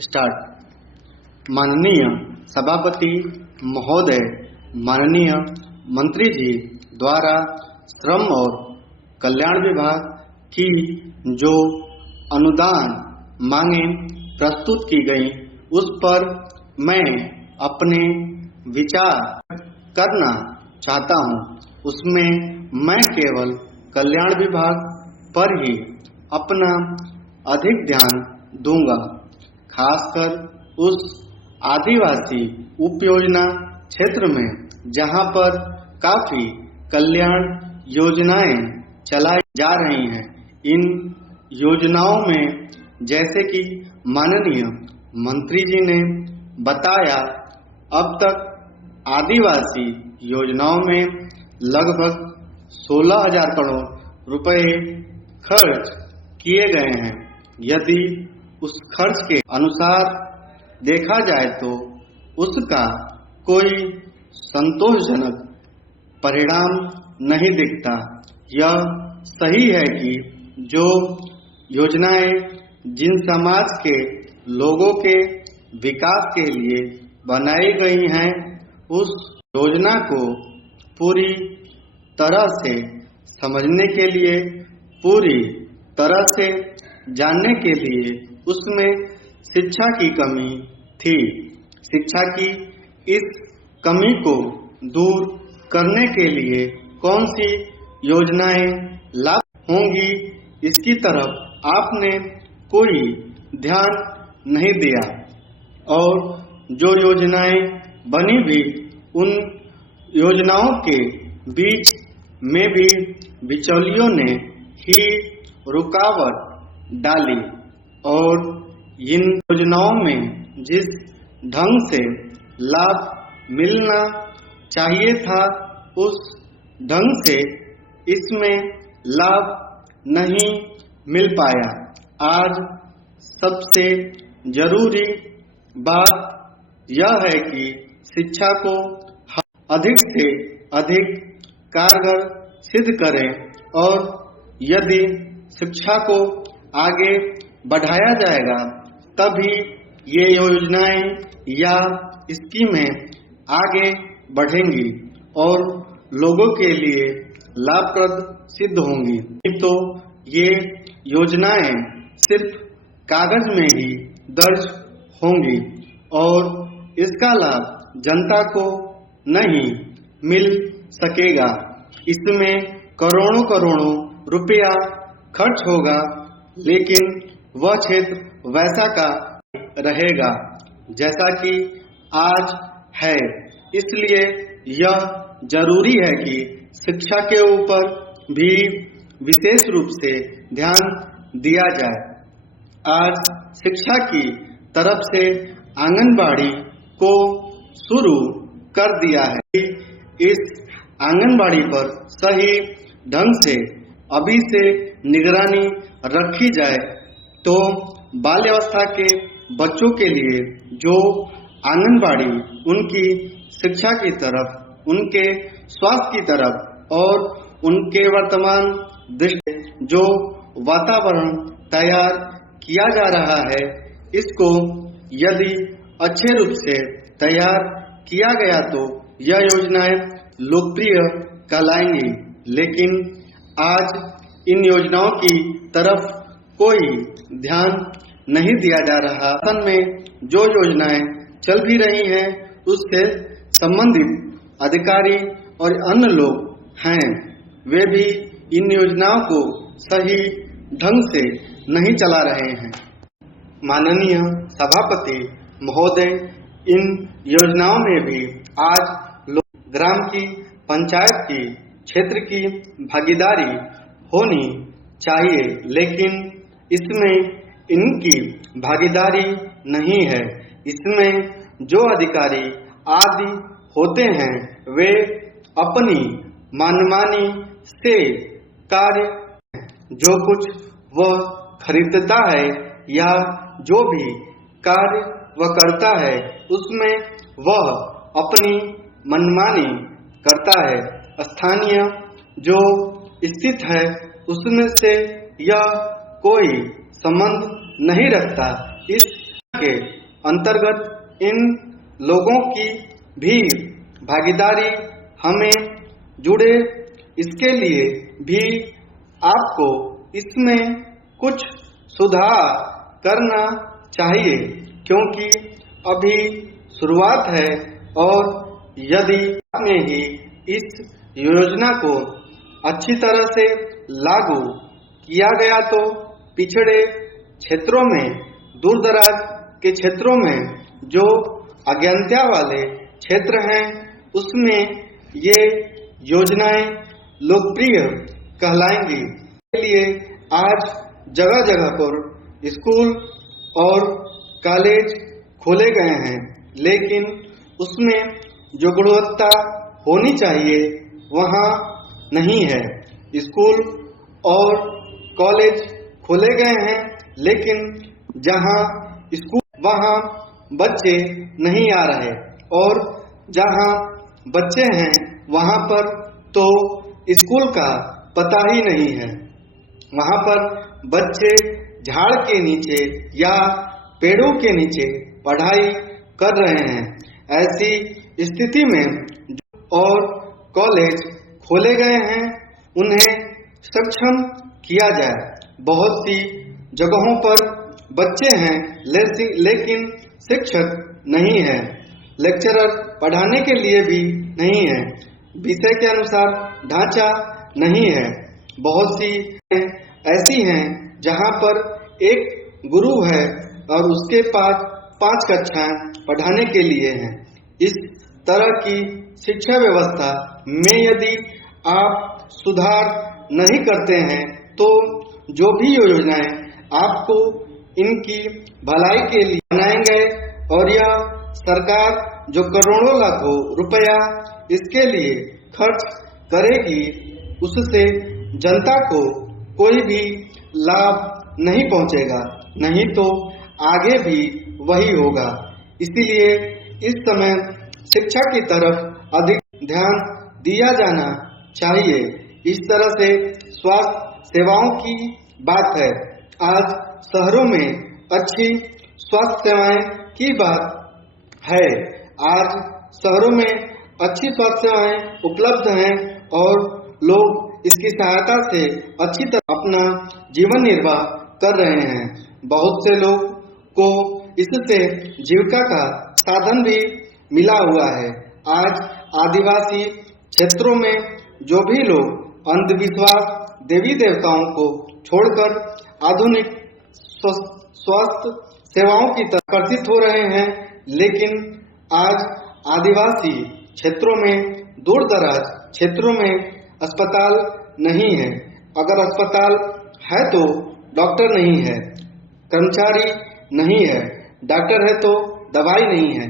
Start. माननीय सभापति महोदय, माननीय मंत्री जी द्वारा श्रम और कल्याण विभाग की जो अनुदान मांगे प्रस्तुत की गई, उस पर मैं अपने विचार करना चाहता हूं। उसमें मैं केवल कल्याण विभाग पर ही अपना अधिक ध्यान दूंगा, खासकर उस आदिवासी उपयोजना क्षेत्र में जहां पर काफी कल्याण योजनाएं चलाई जा रही हैं। इन योजनाओं में जैसे कि माननीय मंत्री जी ने बताया, अब तक आदिवासी योजनाओं में लगभग 16,000 करोड़ रुपए खर्च किए गए हैं। यदि उस खर्च के अनुसार देखा जाए तो उसका कोई संतोषजनक परिणाम नहीं दिखता। यह सही है कि जो योजनाएं जिन समाज के लोगों के विकास के लिए बनाई गई हैं, उस योजना को पूरी तरह से समझने के लिए, पूरी तरह से जानने के लिए उसमें शिक्षा की कमी थी। शिक्षा की इस कमी को दूर करने के लिए कौन सी योजनाएं लागू होंगी, इसकी तरफ आपने कोई ध्यान नहीं दिया और जो योजनाएं बनी भी, उन योजनाओं के बीच में भी बिचौलियों ने ही रुकावट डाली और इन योजनाओं में जिस ढंग से लाभ मिलना चाहिए था, उस ढंग से इसमें लाभ नहीं मिल पाया। आज सबसे जरूरी बात यह है कि शिक्षा को अधिक से अधिक कारगर सिद्ध करें और यदि शिक्षा को आगे बढ़ाया जाएगा, तभी ये योजनाएं या स्कीमें आगे बढ़ेंगी और लोगों के लिए लाभप्रद सिद्ध होंगी। तो ये योजनाएं सिर्फ कागज में ही दर्ज होंगी और इसका लाभ जनता को नहीं मिल सकेगा। इसमें करोड़ों करोड़ों रुपया खर्च होगा, लेकिन वह क्षेत्र वैसा का रहेगा जैसा कि आज है। इसलिए यह जरूरी है कि शिक्षा के ऊपर भी विशेष रूप से ध्यान दिया जाए। आज शिक्षा की तरफ से आंगनबाड़ी को शुरू कर दिया है। इस आंगनबाड़ी पर सही ढंग से अभी से निगरानी रखी जाए तो बाल्यावस्था के बच्चों के लिए जो आंगनबाड़ी उनकी शिक्षा की तरफ, उनके स्वास्थ्य की तरफ और उनके वर्तमान दृष्टि जो वातावरण तैयार किया जा रहा है, इसको यदि अच्छे रूप से तैयार किया गया तो यह योजनाएं लोकप्रिय कहलाएंगी। लेकिन आज इन योजनाओं की तरफ कोई ध्यान नहीं दिया जा रहा। शासन में जो योजनाएं चल भी रही हैं, उससे संबंधित अधिकारी और अन्य लोग हैं, वे भी इन योजनाओं को सही ढंग से नहीं चला रहे हैं। माननीय सभापति महोदय, इन योजनाओं में भी आज ग्राम की, पंचायत की, क्षेत्र की भागीदारी होनी चाहिए, लेकिन इसमें इनकी भागीदारी नहीं है। इसमें जो अधिकारी आदि होते हैं, वे अपनी मनमानी से कार्य, जो कुछ वह खरीदता है या जो भी कार्य वह करता है, उसमें वह अपनी मनमानी करता है। स्थानीय जो स्थित है, उसमें से यह कोई संबंध नहीं रखता। इस के अंतर्गत इन लोगों की भी भागीदारी हमें जुड़े, इसके लिए भी आपको इसमें कुछ सुधार करना चाहिए, क्योंकि अभी शुरुआत है और यदि आपने ही इस योजना को अच्छी तरह से लागू किया गया तो पिछड़े क्षेत्रों में, दूर दराज के क्षेत्रों में जो अज्ञानता वाले क्षेत्र हैं उसमें ये योजनाएं लोकप्रिय कहलाएंगी। इसलिए आज जगह जगह पर स्कूल और कॉलेज खोले गए हैं, लेकिन उसमें जो गुणवत्ता होनी चाहिए वहाँ नहीं है। स्कूल और कॉलेज खोले गए हैं, लेकिन जहाँ स्कूल वहाँ बच्चे नहीं आ रहे, और जहाँ बच्चे हैं वहाँ पर तो स्कूल का पता ही नहीं है। वहाँ पर बच्चे झाड़ के नीचे या पेड़ों के नीचे पढ़ाई कर रहे हैं। ऐसी स्थिति में और कॉलेज खोले गए हैं, उन्हें सक्षम किया जाए। बहुत सी जगहों पर बच्चे हैं लेकिन शिक्षक नहीं है, लेक्चरर पढ़ाने के लिए भी नहीं है, विषय के अनुसार ढांचा नहीं है। बहुत सी ऐसी हैं जहां पर एक गुरु है और उसके पास 5 कक्षाएं पढ़ाने के लिए हैं। इस तरह की शिक्षा व्यवस्था में यदि आप सुधार नहीं करते हैं तो जो भी योजनाएं आपको इनकी भलाई के लिए बनाए गए, और यह सरकार जो करोड़ों लाखों रुपया इसके लिए खर्च करेगी, उससे जनता को कोई भी लाभ नहीं पहुंचेगा, नहीं तो आगे भी वही होगा। इसीलिए इस समय शिक्षा की तरफ अधिक ध्यान दिया जाना चाहिए। इस तरह से स्वास्थ्य सेवाओं की बात है। आज शहरों में अच्छी स्वास्थ्य सेवाएं की बात है। आज शहरों में अच्छी स्वास्थ्य सेवाएं उपलब्ध हैं और लोग इसकी सहायता से अच्छी तरह अपना जीवन निर्वाह कर रहे हैं। बहुत से लोग को इससे जीविका का साधन भी मिला हुआ है। आज आदिवासी क्षेत्रों में जो भी लोग अंधविश्वास, देवी देवताओं को छोड़कर आधुनिक स्वास्थ्य सेवाओं की तरफ आकर्षित हो रहे हैं, लेकिन आज आदिवासी क्षेत्रों में, दूर दराज क्षेत्रों में अस्पताल नहीं है। अगर अस्पताल है तो डॉक्टर नहीं है, कर्मचारी नहीं है, डॉक्टर है तो दवाई नहीं है।